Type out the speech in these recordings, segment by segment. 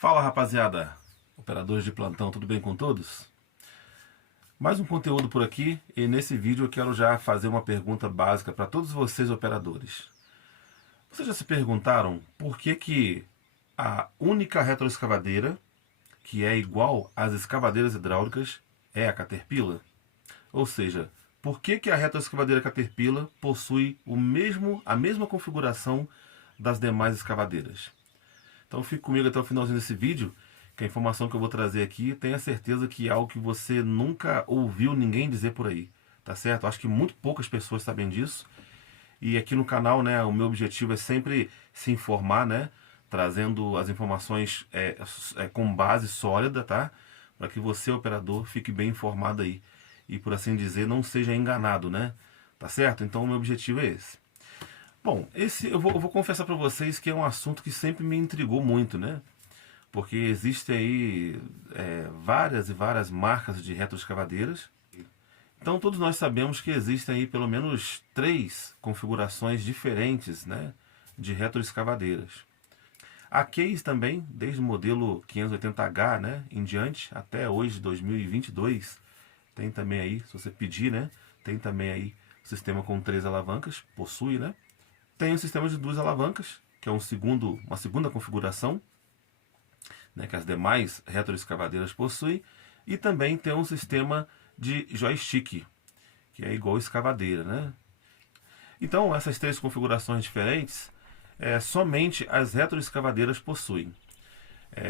Fala, rapaziada, operadores de plantão, tudo bem com todos? Mais um conteúdo por aqui, e nesse vídeo eu quero já fazer uma pergunta básica para todos vocês operadores. Vocês já se perguntaram por que a única retroescavadeira que é igual às escavadeiras hidráulicas é a Caterpillar? Ou seja, por que a retroescavadeira Caterpillar possui a mesma configuração das demais escavadeiras? Então fique comigo até o finalzinho desse vídeo, que a informação que eu vou trazer aqui, tenha certeza que é algo que você nunca ouviu ninguém dizer por aí, tá certo? Acho que muito poucas pessoas sabem disso. E aqui no canal, né, o meu objetivo é sempre se informar, né, trazendo as informações com base sólida, tá? Para que você, operador, fique bem informado aí e, por assim dizer, não seja enganado, né? Tá certo? Então o meu objetivo é esse. Bom, eu vou confessar para vocês que é um assunto que sempre me intrigou muito, né? Porque existem aí várias e várias marcas de retroescavadeiras. Então todos nós sabemos que existem aí pelo menos 3 configurações diferentes, né, de retroescavadeiras. A Case também, desde o modelo 580H, né, em diante, até hoje, 2022, tem também aí, se você pedir, né, tem também aí o sistema com 3 alavancas, possui, né? Tem o sistema de 2 alavancas, que é uma segunda configuração, né, que as demais retroescavadeiras possuem, e também tem um sistema de joystick, que é igual escavadeira, né? Então, essas 3 configurações diferentes, somente as retroescavadeiras possuem.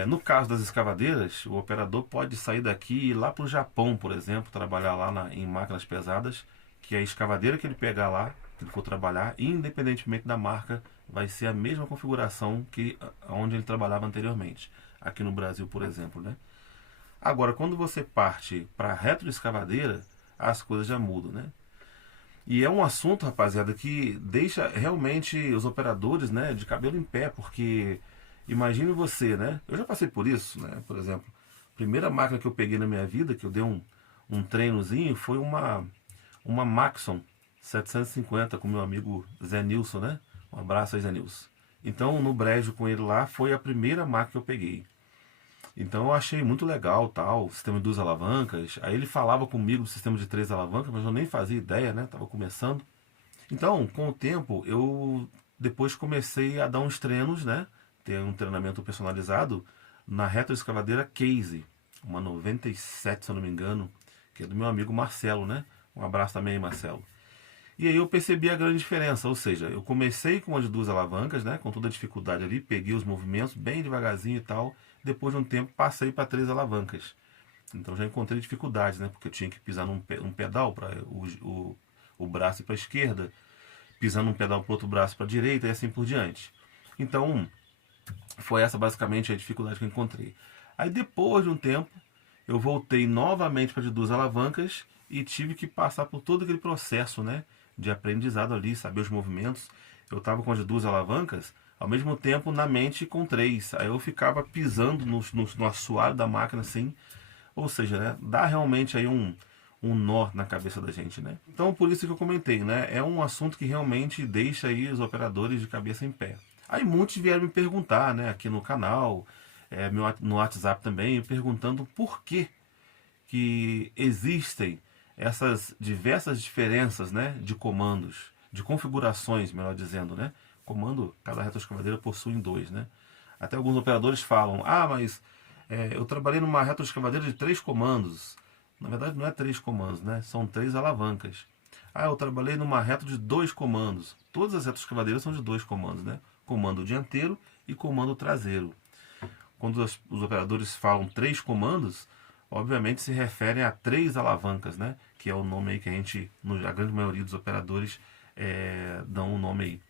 No caso das escavadeiras, o operador pode sair daqui e ir lá para o Japão, por exemplo, trabalhar lá em máquinas pesadas, que a escavadeira que ele pegar lá, que ele for trabalhar, independentemente da marca, vai ser a mesma configuração que onde ele trabalhava anteriormente, aqui no Brasil, por exemplo, né? Agora, quando você parte para a retroescavadeira, as coisas já mudam, né? E é um assunto, rapaziada, que deixa realmente os operadores, né, de cabelo em pé, porque imagine você, né? Eu já passei por isso, né? Por exemplo, a primeira máquina que eu peguei na minha vida, que eu dei um treinozinho, foi uma Maxon 750 com meu amigo Zé Nilson, né? Um abraço aí, Zé Nilson. Então, no brejo com ele lá, foi a primeira máquina que eu peguei. Então eu achei muito legal, tal, o sistema de 2 alavancas. Aí ele falava comigo do sistema de 3 alavancas, mas eu nem fazia ideia, né? Tava começando. Então, com o tempo, eu depois comecei a dar uns treinos, né? Ter um treinamento personalizado na retroescavadeira Case, uma 97, se eu não me engano, que é do meu amigo Marcelo, né? Um abraço também aí, Marcelo. E aí eu percebi a grande diferença, ou seja, eu comecei com uma de 2 alavancas, né, com toda a dificuldade ali, peguei os movimentos bem devagarzinho e tal, depois de um tempo passei para 3 alavancas. Então já encontrei dificuldades, né, porque eu tinha que pisar num pedal para o braço para a esquerda, pisando num pedal para o outro braço para a direita e assim por diante. Então foi essa basicamente a dificuldade que eu encontrei. Aí depois de um tempo, eu voltei novamente para de 2 alavancas e tive que passar por todo aquele processo, né, de aprendizado ali, saber os movimentos. Eu estava com as 2 alavancas, ao mesmo tempo na mente com 3. Aí eu ficava pisando no assoalho da máquina assim. Ou seja, né, dá realmente aí um nó na cabeça da gente, né? Então por isso que eu comentei, né? É um assunto que realmente deixa aí os operadores de cabeça em pé. Aí muitos vieram me perguntar, né, aqui no canal, no WhatsApp também, perguntando por que existem essas diversas diferenças, né, de comandos, de configurações, melhor dizendo, né? Comando, cada retroescavadeira possui 2, né? Até alguns operadores falam, mas eu trabalhei numa retroescavadeira de 3 comandos. Na verdade não é 3 comandos, né? São 3 alavancas. Eu trabalhei numa retro de 2 comandos. Todas as retroescavadeiras são de 2 comandos, né? Comando dianteiro e comando traseiro. Quando os operadores falam 3 comandos, obviamente se referem a 3 alavancas, né? Que é o nome aí que a grande maioria dos operadores dão o nome aí.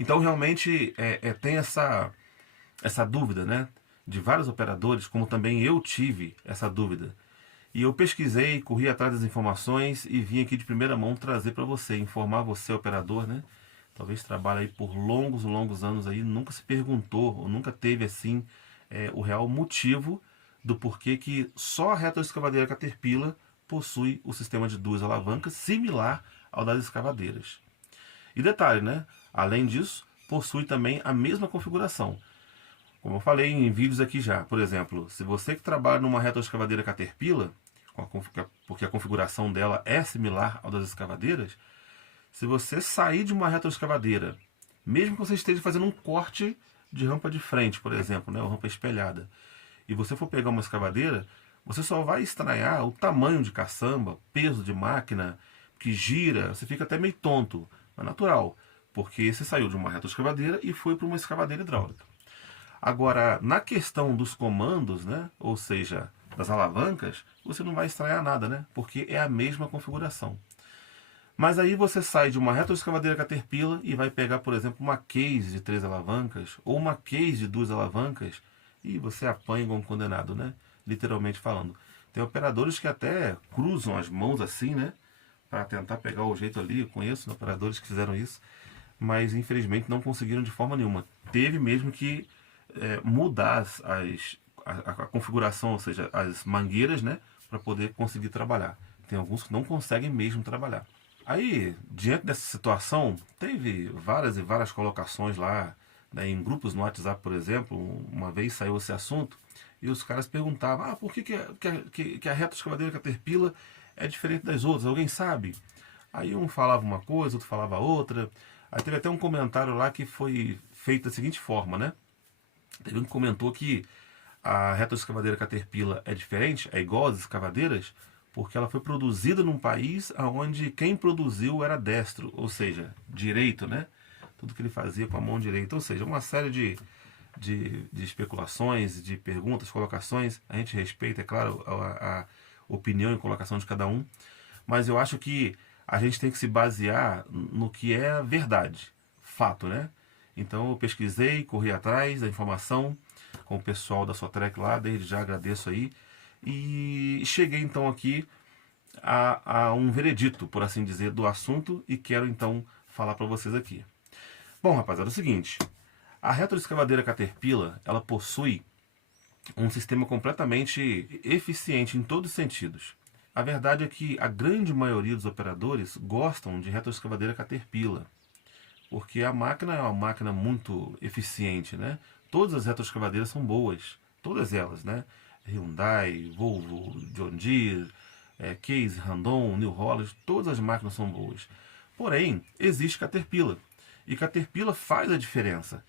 Então realmente tem essa dúvida, né? De vários operadores, como também eu tive essa dúvida. E eu pesquisei, corri atrás das informações e vim aqui de primeira mão trazer para você, informar você, operador, né? Talvez trabalhe aí por longos anos aí, nunca se perguntou, ou nunca teve assim o real motivo do porquê que só a retroescavadeira Caterpillar possui o sistema de 2 alavancas similar ao das escavadeiras. E detalhe, né? Além disso, possui também a mesma configuração. Como eu falei em vídeos aqui já, por exemplo, se você que trabalha numa retroescavadeira Caterpillar, porque a configuração dela é similar ao das escavadeiras, se você sair de uma retroescavadeira, mesmo que você esteja fazendo um corte de rampa de frente, por exemplo, né, ou rampa espelhada, e você for pegar uma escavadeira, você só vai estranhar o tamanho de caçamba, peso de máquina, que gira, você fica até meio tonto. É natural, porque você saiu de uma retroescavadeira e foi para uma escavadeira hidráulica. Agora, na questão dos comandos, né, ou seja, das alavancas, você não vai estranhar nada, né, porque é a mesma configuração. Mas aí você sai de uma retroescavadeira Caterpillar e vai pegar, por exemplo, uma case de 3 alavancas ou uma case de 2 alavancas e você apanha igual um condenado, né? Literalmente falando. Tem operadores que até cruzam as mãos assim, né? Para tentar pegar o jeito ali. Eu conheço operadores que fizeram isso, mas infelizmente não conseguiram de forma nenhuma. Teve mesmo que mudar a configuração, ou seja, as mangueiras, né? Para poder conseguir trabalhar. Tem alguns que não conseguem mesmo trabalhar. Aí, diante dessa situação, teve várias e várias colocações lá, né, em grupos no WhatsApp, por exemplo. Uma vez saiu esse assunto e os caras perguntavam: por que a retroescavadeira Caterpillar é diferente das outras? Alguém sabe? Aí um falava uma coisa, outro falava outra. Aí teve até um comentário lá que foi feito da seguinte forma, né? Teve um que comentou que a retroescavadeira Caterpillar é diferente, é igual às escavadeiras, porque ela foi produzida num país onde quem produziu era destro, ou seja, direito, né? Tudo que ele fazia com a mão direita, ou seja, uma série de especulações, de perguntas, colocações. A gente respeita, é claro, a opinião e colocação de cada um, mas eu acho que a gente tem que se basear no que é a verdade, fato, né? Então eu pesquisei, corri atrás da informação com o pessoal da Sotrec lá, desde já agradeço aí, e cheguei então aqui a um veredito, por assim dizer, do assunto e quero então falar para vocês aqui. Bom, rapaziada, é o seguinte, a retroescavadeira Caterpillar, ela possui um sistema completamente eficiente em todos os sentidos. A verdade é que a grande maioria dos operadores gostam de retroescavadeira Caterpillar, porque a máquina é uma máquina muito eficiente, né? Todas as retroescavadeiras são boas, todas elas, né? Hyundai, Volvo, John Deere, Case, Randon, New Holland, todas as máquinas são boas. Porém, existe Caterpillar, e Caterpillar faz a diferença.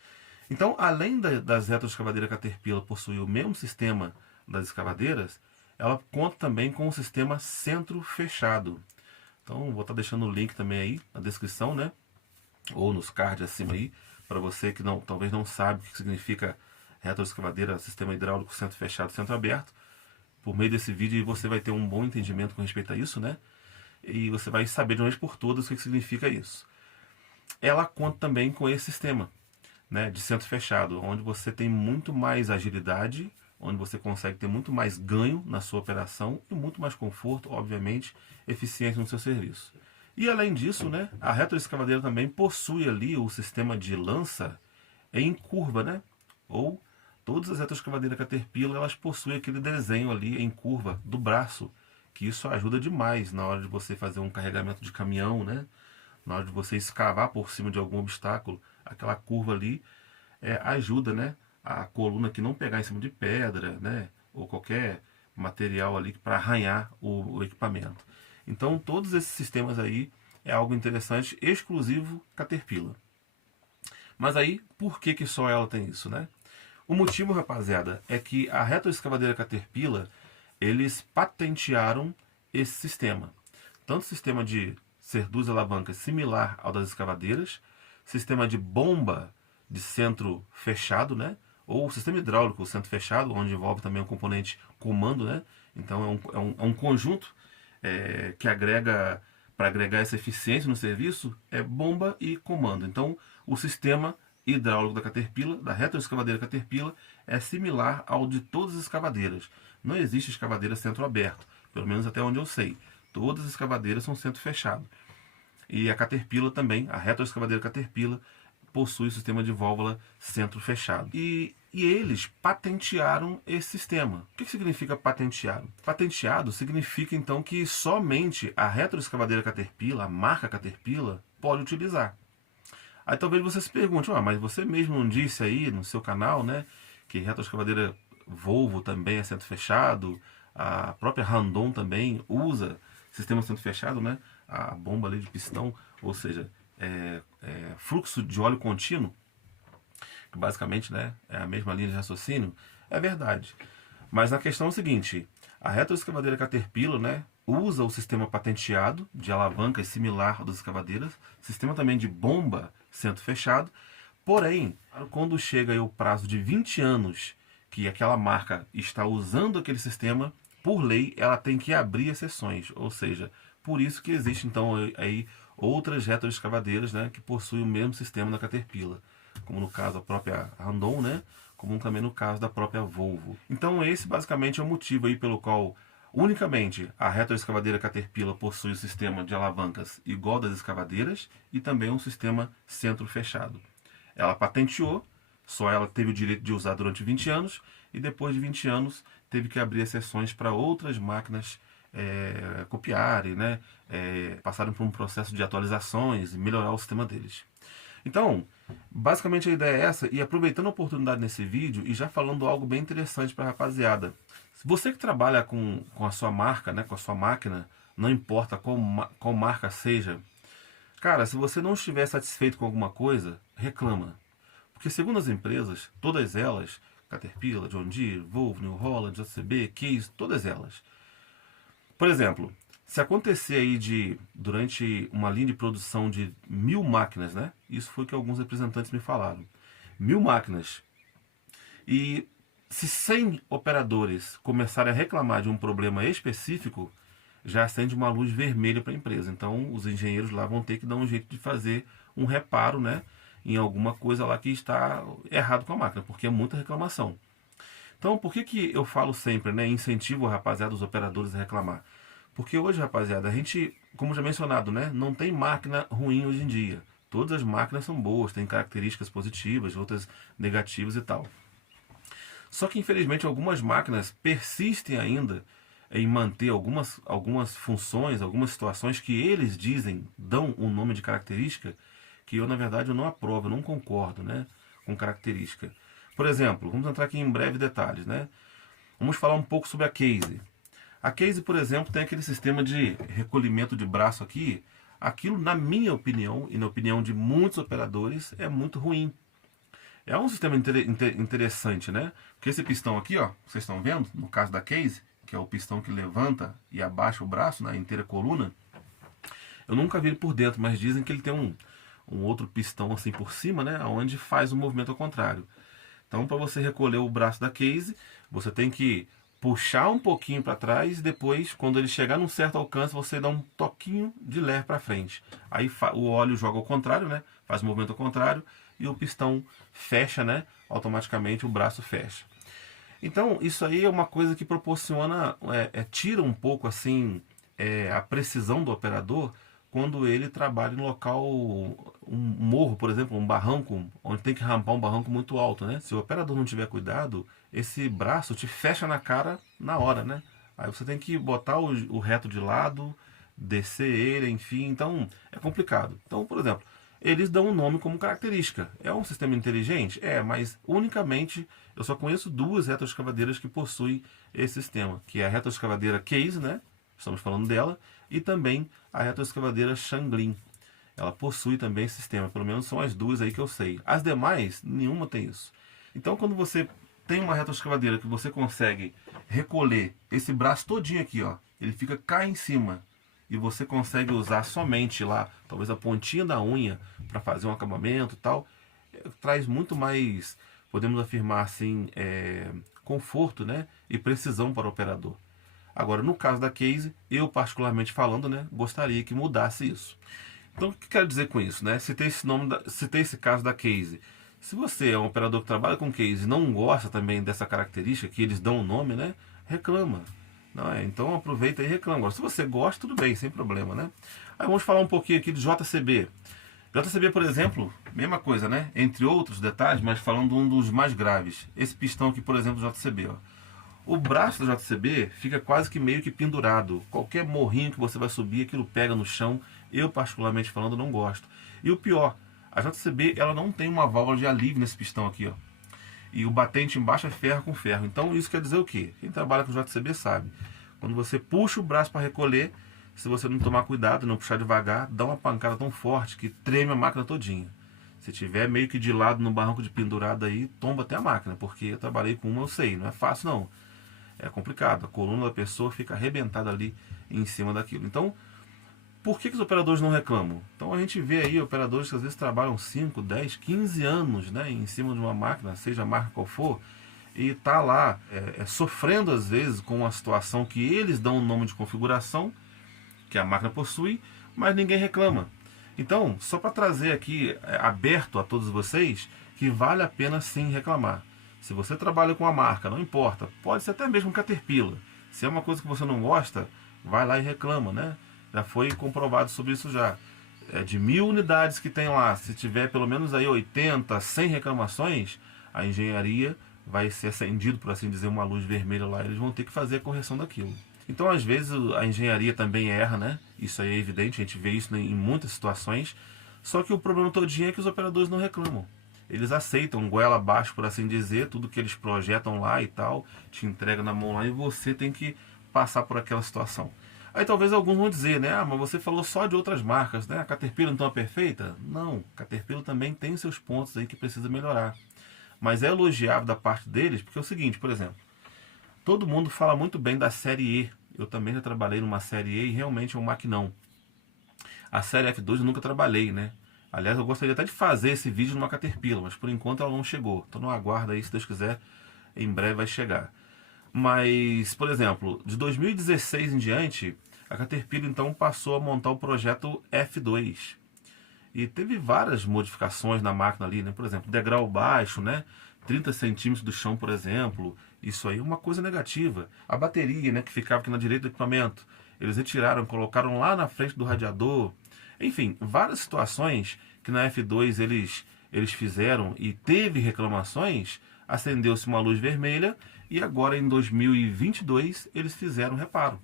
Então, além das retroescavadeiras Caterpillar possuir o mesmo sistema das escavadeiras, ela conta também com o sistema centro fechado. Então, vou estar deixando o link também aí na descrição, né? Ou nos cards acima aí, para você que talvez não sabe o que significa retroescavadeira, sistema hidráulico centro fechado, centro aberto. Por meio desse vídeo você vai ter um bom entendimento com respeito a isso, né? E você vai saber de uma vez por todas o que significa isso. Ela conta também com esse sistema, né, de centro fechado, onde você tem muito mais agilidade, onde você consegue ter muito mais ganho na sua operação e muito mais conforto, obviamente, eficiência no seu serviço. E além disso, né, a retroescavadeira também possui ali o sistema de lança em curva, né? Ou todas as retroescavadeiras Caterpillar, elas possuem aquele desenho ali em curva do braço, que isso ajuda demais na hora de você fazer um carregamento de caminhão, né? Na hora de você escavar por cima de algum obstáculo, aquela curva ali ajuda, né? A coluna que não pegar em cima de pedra, né? Ou qualquer material ali para arranhar o equipamento. Então todos esses sistemas aí é algo interessante, exclusivo Caterpillar. Mas aí, por que só ela tem isso, né? O motivo, rapaziada, é que a retroescavadeira Caterpillar, eles patentearam esse sistema. Tanto o sistema de ser 2 alavancas similar ao das escavadeiras, sistema de bomba de centro fechado, né? Ou o sistema hidráulico centro fechado, onde envolve também um componente comando, né? Então é um conjunto que agrega, para agregar essa eficiência no serviço, é bomba e comando. Então o sistema hidráulico da Caterpillar, da retroescavadeira Caterpillar, é similar ao de todas as escavadeiras. Não existe escavadeira centro aberto, pelo menos até onde eu sei. Todas as escavadeiras são centro fechado. E a Caterpillar também, a retroescavadeira Caterpillar, possui o sistema de válvula centro fechado. E eles patentearam esse sistema. O que significa patenteado? Patenteado significa então que somente a retroescavadeira Caterpillar, a marca Caterpillar, pode utilizar. Aí talvez você se pergunte, mas você mesmo não disse aí no seu canal, né, que retroescavadeira Volvo também é centro fechado, a própria Randon também usa sistema centro fechado, né? A bomba ali de pistão, ou seja, fluxo de óleo contínuo, que basicamente, né, é a mesma linha de raciocínio, é verdade. Mas a questão é o seguinte, a retroescavadeira Caterpillar, né, usa o sistema patenteado de alavancas similar das escavadeiras, sistema também de bomba centro fechado, porém, quando chega aí o prazo de 20 anos que aquela marca está usando aquele sistema, por lei ela tem que abrir exceções, ou seja, por isso que existe então aí outras retroescavadeiras, né, que possuem o mesmo sistema da Caterpillar, como no caso a própria Randon, né, como também no caso da própria Volvo. Então esse basicamente é o motivo aí pelo qual unicamente a retroescavadeira Caterpillar possui o sistema de alavancas igual das escavadeiras e também um sistema centro fechado. Ela patenteou, só ela teve o direito de usar durante 20 anos e depois de 20 anos teve que abrir exceções para outras máquinas copiarem, né, passarem por um processo de atualizações e melhorar o sistema deles. Então, basicamente a ideia é essa, e aproveitando a oportunidade nesse vídeo e já falando algo bem interessante para a rapaziada. Você que trabalha com a sua marca, né, com a sua máquina, não importa qual marca seja, cara, se você não estiver satisfeito com alguma coisa, reclama. Porque segundo as empresas, todas elas, Caterpillar, John Deere, Volvo, New Holland, JCB, Case, todas elas. Por exemplo, se acontecer aí durante uma linha de produção de 1000 máquinas, né? Isso foi o que alguns representantes me falaram. 1000 máquinas. E se 100 operadores começarem a reclamar de um problema específico, já acende uma luz vermelha para a empresa. Então os engenheiros lá vão ter que dar um jeito de fazer um reparo, né, em alguma coisa lá que está errado com a máquina, porque é muita reclamação. Então por que eu falo sempre, né, incentivo a rapaziada, os operadores a reclamar? Porque hoje, rapaziada, a gente, como já mencionado, né, não tem máquina ruim hoje em dia. Todas as máquinas são boas, têm características positivas, outras negativas e tal. Só que infelizmente algumas máquinas persistem ainda em manter algumas funções, algumas situações que eles dizem, dão um nome de característica, que eu na verdade eu não aprovo, eu não concordo, né, com característica. Por exemplo, vamos entrar aqui em breves detalhes, né? Vamos falar um pouco sobre a Case. A Case, por exemplo, tem aquele sistema de recolhimento de braço aqui. Aquilo, na minha opinião, e na opinião de muitos operadores, é muito ruim. É um sistema interessante, né? Porque esse pistão aqui, ó, vocês estão vendo, no caso da Case, que é o pistão que levanta e abaixa o braço, na inteira coluna, eu nunca vi ele por dentro, mas dizem que ele tem um outro pistão assim por cima, né? Onde faz o movimento ao contrário. Então, para você recolher o braço da Case, você tem que puxar um pouquinho para trás e depois, quando ele chegar num certo alcance, você dá um toquinho de leve para frente. Aí o óleo joga ao contrário, né? Faz o movimento ao contrário e o pistão fecha, né? Automaticamente o braço fecha. Então, isso aí é uma coisa que proporciona, tira um pouco assim a precisão do operador quando ele trabalha em local, um morro, por exemplo, um barranco, onde tem que rampar um barranco muito alto, né? Se o operador não tiver cuidado, esse braço te fecha na cara na hora, né? Aí você tem que botar o reto de lado, descer ele, enfim, então é complicado. Então, por exemplo, eles dão um nome como característica. É um sistema inteligente? É, mas unicamente eu só conheço duas retroescavadeiras que possuem esse sistema, que é a retroescavadeira Case, né? Estamos falando dela, e também a retroescavadeira Shanglin. Ela possui também esse sistema, pelo menos são as duas aí que eu sei. As demais, nenhuma tem isso. Então, quando você tem uma retroescavadeira que você consegue recolher esse braço todinho aqui, ó, ele fica cá em cima, e você consegue usar somente lá, talvez a pontinha da unha, para fazer um acabamento e tal, traz muito mais, podemos afirmar assim, conforto, né, e precisão para o operador. Agora, no caso da Case, eu particularmente falando, né, gostaria que mudasse isso. Então, o que eu quero dizer com isso, né? Citei esse caso da Case. Se você é um operador que trabalha com Case e não gosta também dessa característica, que eles dão o nome, né, reclama. Não é? Então aproveita e reclama. Agora, se você gosta, tudo bem, sem problema, né? Aí vamos falar um pouquinho aqui do JCB. JCB, por exemplo, mesma coisa, né? Entre outros detalhes, mas falando um dos mais graves. Esse pistão aqui, por exemplo, do JCB, ó. O braço do JCB fica quase que meio que pendurado. Qualquer morrinho que você vai subir, aquilo pega no chão. Eu, particularmente falando, não gosto. E o pior, a JCB ela não tem uma válvula de alívio nesse pistão aqui, ó. e o batente embaixo é ferro com ferro. Então isso quer dizer o quê? Quem trabalha com JCB sabe. Quando você puxa o braço para recolher, se você não tomar cuidado, não puxar devagar, dá uma pancada tão forte que treme a máquina todinha. Se tiver meio que de lado no barranco de pendurado aí, tomba até a máquina, porque eu trabalhei com uma, eu sei, não é fácil não. É complicado, a coluna da pessoa fica arrebentada ali em cima daquilo. Então, por que os operadores não reclamam? Então a gente vê aí operadores que às vezes trabalham 5, 10, 15 anos, né, em cima de uma máquina, seja a marca qual for, e está lá sofrendo às vezes com uma situação que eles dão um nome de configuração, que a máquina possui, mas ninguém reclama. Então, só para trazer aqui aberto a todos vocês, que vale a pena sim reclamar. Se você trabalha com a marca, não importa, pode ser até mesmo Caterpillar. Se é uma coisa que você não gosta, vai lá e reclama, né? Já foi comprovado sobre isso já. De 1000 unidades que tem lá, se tiver pelo menos aí 80, 100 reclamações, a engenharia vai ser acendido, por assim dizer, uma luz vermelha lá, eles vão ter que fazer a correção daquilo. Então, às vezes, a engenharia também erra, né? Isso aí é evidente, a gente vê isso em muitas situações. Só que o problema todinho é que os operadores não reclamam. Eles aceitam goela abaixo, por assim dizer, tudo que eles projetam lá e tal, te entrega na mão lá e você tem que passar por aquela situação. Aí talvez alguns vão dizer, né? Ah, mas você falou só de outras marcas, né? A Caterpillar então é perfeita? Não, Caterpillar também tem seus pontos aí que precisa melhorar. Mas é elogiável da parte deles, porque é o seguinte, por exemplo, todo mundo fala muito bem da série E. Eu também já trabalhei numa série E e realmente é um maquinão. A série F2 eu nunca trabalhei, né? Aliás, eu gostaria até de fazer esse vídeo numa Caterpillar, mas por enquanto ela não chegou. Então não aguarda aí, se Deus quiser, em breve vai chegar. Mas, por exemplo, de 2016 em diante, a Caterpillar então passou a montar o projeto F2. E teve várias modificações na máquina ali, né? Por exemplo, degrau baixo, né? 30 centímetros do chão, por exemplo. Isso aí é uma coisa negativa. A bateria, né, que ficava aqui na direita do equipamento, eles retiraram, colocaram lá na frente do radiador. Enfim, várias situações que na F2 eles fizeram e teve reclamações, acendeu-se uma luz vermelha e agora em 2022 eles fizeram reparo.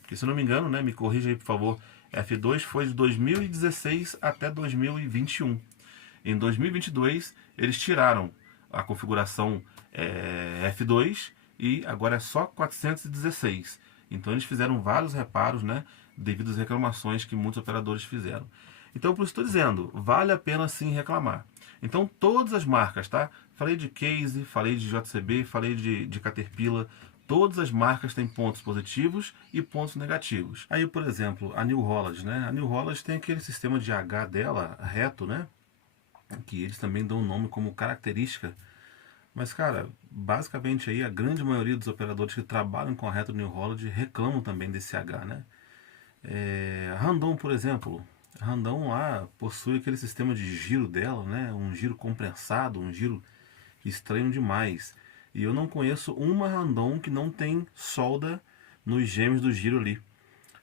Porque se eu não me engano, né, me corrija aí por favor, F2 foi de 2016 até 2021. Em 2022 eles tiraram a configuração F2 e agora é só 416. Então eles fizeram vários reparos, né, devido às reclamações que muitos operadores fizeram. Então por isso estou dizendo, vale a pena sim reclamar. Então todas as marcas, tá? Falei de Case, falei de JCB, falei de Caterpillar. Todas as marcas têm pontos positivos e pontos negativos. Aí, por exemplo, a New Holland, né? A New Holland tem aquele sistema de H dela reto, né? Que eles também dão um nome como característica. Mas, cara, basicamente aí a grande maioria dos operadores que trabalham com a reto New Holland reclamam também desse H, né? A Randon, por exemplo, a Randon lá possui aquele sistema de giro dela, né? Um giro compressado, um giro estranho demais. E eu não conheço uma Randon que não tem solda nos gêmeos do giro ali,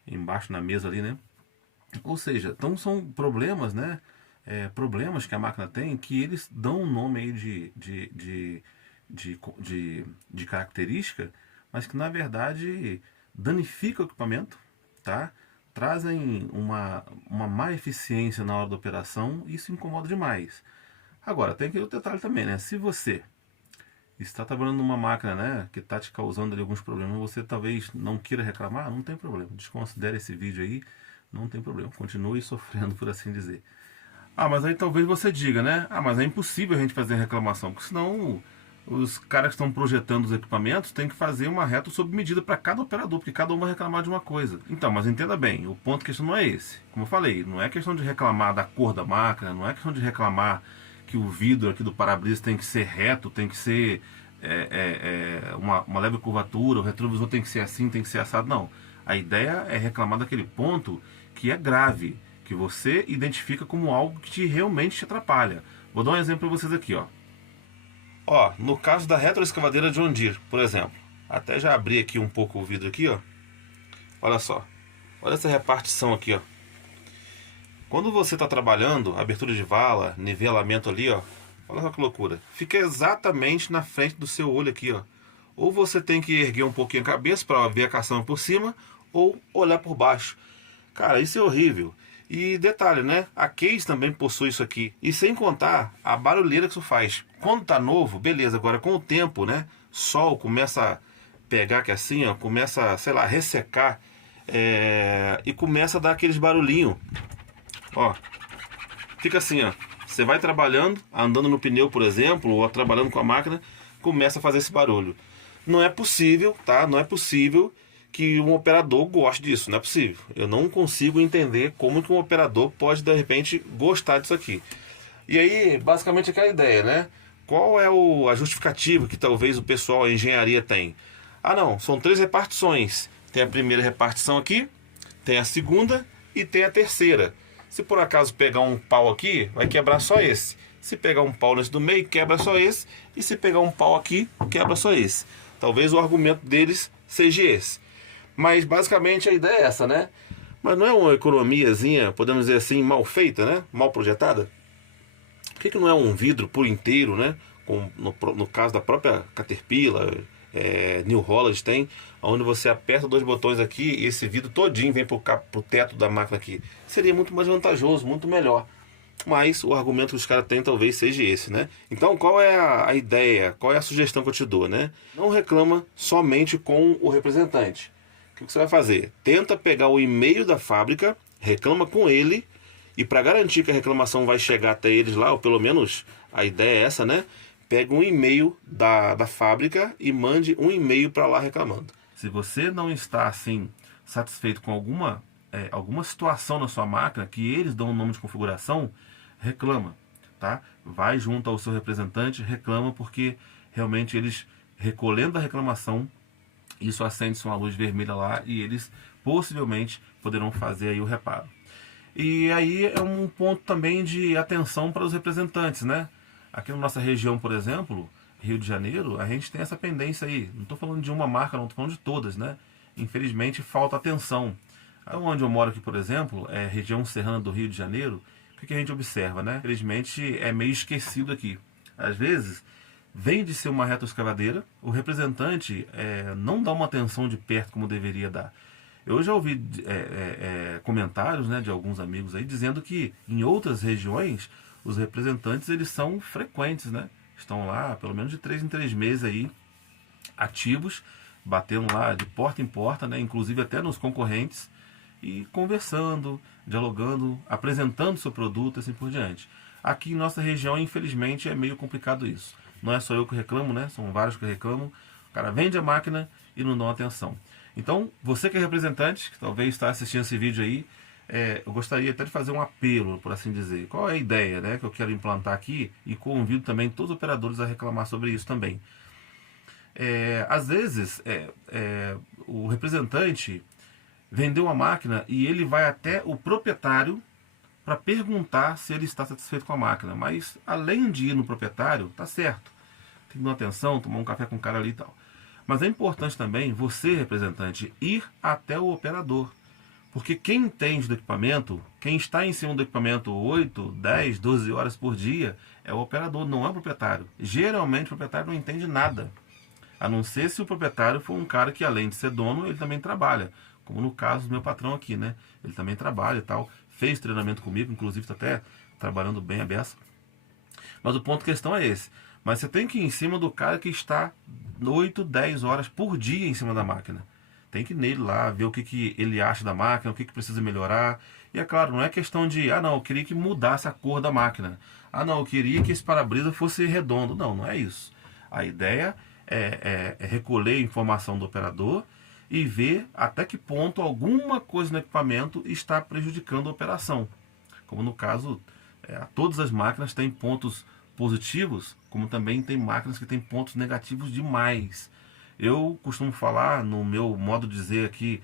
embaixo na mesa ali, né? Ou seja, então são problemas, né? Problemas que a máquina tem que eles dão um nome aí de característica, mas que na verdade danifica o equipamento, tá? Trazem uma má eficiência na hora da operação e isso incomoda demais. Agora, tem aquele outro detalhe também, né? Se você está trabalhando numa máquina, né, que está te causando ali alguns problemas, você talvez não queira reclamar, não tem problema. Desconsidere esse vídeo aí, não tem problema. Continue sofrendo, por assim dizer. Ah, mas aí talvez você diga, né? Ah, mas é impossível a gente fazer reclamação, porque senão os caras que estão projetando os equipamentos têm que fazer uma reta sob medida para cada operador, porque cada um vai reclamar de uma coisa. Então, mas entenda bem, o ponto da questão não é esse. Como eu falei, não é questão de reclamar da cor da máquina, não é questão de reclamar que o vidro aqui do para-brisa tem que ser reto, tem que ser uma leve curvatura, o retrovisor tem que ser assim, tem que ser assado. Não, a ideia é reclamar daquele ponto que é grave, que você identifica como algo que realmente te atrapalha. Vou dar um exemplo para vocês aqui, ó. Ó, no caso da retroescavadeira John Deere, por exemplo, até já abri aqui um pouco o vidro aqui, ó. Olha só, olha essa repartição aqui, ó. Quando você está trabalhando, abertura de vala, nivelamento ali, ó, olha só que loucura. Fica exatamente na frente do seu olho aqui, ó. Ou você tem que erguer um pouquinho a cabeça para ver a caçamba por cima, ou olhar por baixo. Cara, isso é horrível. E detalhe, né? A case também possui isso aqui. E sem contar a barulheira que isso faz. Quando tá novo, beleza. Agora com o tempo, né? Sol começa a pegar aqui assim, ó. Começa, sei lá, ressecar. E começa a dar aqueles barulhinhos. Ó. Fica assim, ó. Você vai trabalhando, andando no pneu, por exemplo, ou trabalhando com a máquina, começa a fazer esse barulho. Não é possível, tá? Não é possível que um operador goste disso, não é possível. Eu não consigo entender como que um operador pode, de repente, gostar disso aqui. E aí, basicamente, aquela ideia, né? Qual é a justificativa que talvez o pessoal, a engenharia tem? Ah, não, são 3 repartições. Tem a primeira repartição aqui, tem a segunda e tem a terceira. Se por acaso pegar um pau aqui, vai quebrar só esse. Se pegar um pau nesse do meio, quebra só esse. E se pegar um pau aqui, quebra só esse. Talvez o argumento deles seja esse. Mas basicamente a ideia é essa, né? Mas não é uma economiazinha, podemos dizer assim, mal feita, né? Mal projetada? Por que não é um vidro por inteiro, né? Como no caso da própria Caterpillar, New Holland tem, onde você aperta 2 botões aqui e esse vidro todinho vem pro teto da máquina aqui. Seria muito mais vantajoso, muito melhor. Mas o argumento que os caras têm talvez seja esse, né? Então qual é a ideia, qual é a sugestão que eu te dou, né? Não reclama somente com o representante. O que você vai fazer? Tenta pegar o e-mail da fábrica, reclama com ele, e para garantir que a reclamação vai chegar até eles lá, ou pelo menos a ideia é essa, né? Pega um e-mail da fábrica e mande um e-mail para lá reclamando. Se você não está assim satisfeito com alguma situação na sua máquina, que eles dão um nome de configuração, reclama, tá? Vai junto ao seu representante, reclama, porque realmente eles, recolhendo a reclamação, isso acende uma luz vermelha lá e eles possivelmente poderão fazer aí o reparo. E aí é um ponto também de atenção para os representantes, né? Aqui na nossa região, por exemplo, Rio de Janeiro, a gente tem essa pendência aí. Não estou falando de uma marca, não, estou falando de todas, né? Infelizmente falta atenção. Onde eu moro aqui, por exemplo, é região serrana do Rio de Janeiro, o que a gente observa, né? Infelizmente é meio esquecido aqui. Às vezes, vem de ser uma retroescavadeira, o representante não dá uma atenção de perto como deveria dar. Eu já ouvi comentários, né, de alguns amigos aí dizendo que em outras regiões os representantes eles são frequentes, né? Estão lá pelo menos de 3 em 3 meses aí ativos, batendo lá de porta em porta, né? Inclusive até nos concorrentes, e conversando, dialogando, apresentando seu produto e assim por diante. Aqui em nossa região, infelizmente, é meio complicado isso. Não é só eu que reclamo, né? São vários que reclamam. O cara vende a máquina e não dá atenção. Então, você que é representante, que talvez está assistindo esse vídeo aí, eu gostaria até de fazer um apelo, por assim dizer. Qual é a ideia, né, que eu quero implantar aqui, e convido também todos os operadores a reclamar sobre isso também. Às vezes, o representante vendeu a máquina e ele vai até o proprietário para perguntar se ele está satisfeito com a máquina. Mas, além de ir no proprietário, tá certo. Tem que dar atenção, tomar um café com o cara ali e tal. Mas é importante também, você, representante, ir até o operador. Porque quem entende do equipamento, quem está em cima do equipamento 8, 10, 12 horas por dia, é o operador, não é o proprietário. Geralmente o proprietário não entende nada. A não ser se o proprietário for um cara que, além de ser dono, ele também trabalha. Como no caso do meu patrão aqui, né? Ele também trabalha e tal. Fez treinamento comigo, inclusive está até trabalhando bem a beça. Mas o ponto de questão é esse. Mas você tem que ir em cima do cara que está 8, 10 horas por dia em cima da máquina. Tem que ir nele lá, ver o que ele acha da máquina, o que precisa melhorar. E é claro, não é questão de, ah não, eu queria que mudasse a cor da máquina. Ah não, eu queria que esse para-brisa fosse redondo. Não, não é isso. A ideia é recolher a informação do operador e ver até que ponto alguma coisa no equipamento está prejudicando a operação. Como no caso, todas as máquinas têm pontos positivos, como também tem máquinas que têm pontos negativos demais. Eu costumo falar, no meu modo de dizer aqui,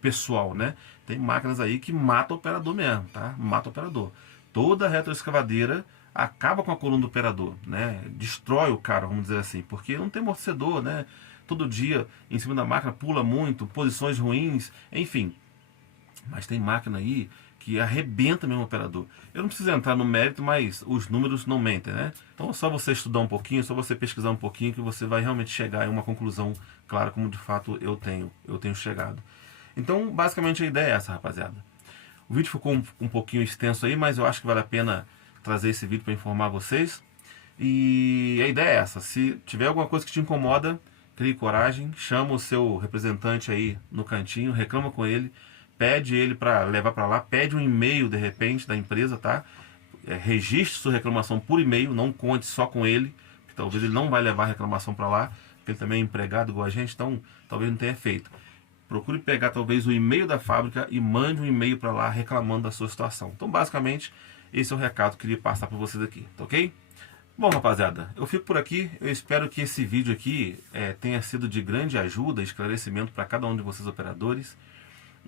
pessoal, né? Tem máquinas aí que matam o operador mesmo, tá? Mata o operador. Toda retroescavadeira acaba com a coluna do operador, né? Destrói o cara, vamos dizer assim, porque não tem amortecedor, né? Todo dia em cima da máquina pula muito, posições ruins, enfim. Mas tem máquina aí que arrebenta mesmo o operador. Eu não preciso entrar no mérito, mas os números não mentem, né? Então é só você estudar um pouquinho, é só você pesquisar um pouquinho que você vai realmente chegar em uma conclusão clara, como de fato eu tenho chegado. Então, basicamente a ideia é essa, rapaziada. O vídeo ficou um pouquinho extenso aí, mas eu acho que vale a pena trazer esse vídeo para informar vocês. E a ideia é essa: se tiver alguma coisa que te incomoda, crie coragem, chama o seu representante aí no cantinho, reclama com ele, pede ele para levar para lá, pede um e-mail de repente da empresa, tá? Registre sua reclamação por e-mail, não conte só com ele, porque talvez ele não vai levar a reclamação para lá, porque ele também é empregado igual a gente, então talvez não tenha feito. Procure pegar talvez o e-mail da fábrica e mande um e-mail para lá reclamando da sua situação. Então basicamente esse é o recado que eu queria passar para vocês aqui, tá ok? Bom, rapaziada, eu fico por aqui. Eu espero que esse vídeo aqui tenha sido de grande ajuda, esclarecimento para cada um de vocês operadores.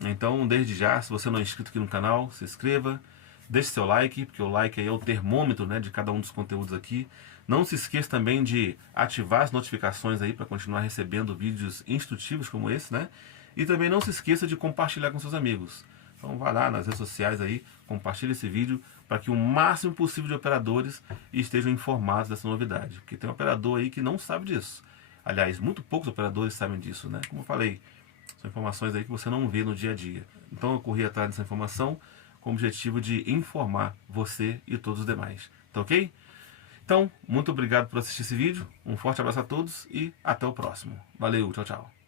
Então, desde já, se você não é inscrito aqui no canal, se inscreva, deixe seu like, porque o like aí é o termômetro, né, de cada um dos conteúdos aqui. Não se esqueça também de ativar as notificações aí para continuar recebendo vídeos instrutivos como esse, né? E também não se esqueça de compartilhar com seus amigos. Então vá lá nas redes sociais aí, compartilhe esse vídeo para que o máximo possível de operadores estejam informados dessa novidade. Porque tem operador aí que não sabe disso. Aliás, muito poucos operadores sabem disso, né? Como eu falei, são informações aí que você não vê no dia a dia. Então eu corri atrás dessa informação com o objetivo de informar você e todos os demais. Tá ok? Então, muito obrigado por assistir esse vídeo. Um forte abraço a todos e até o próximo. Valeu, tchau, tchau.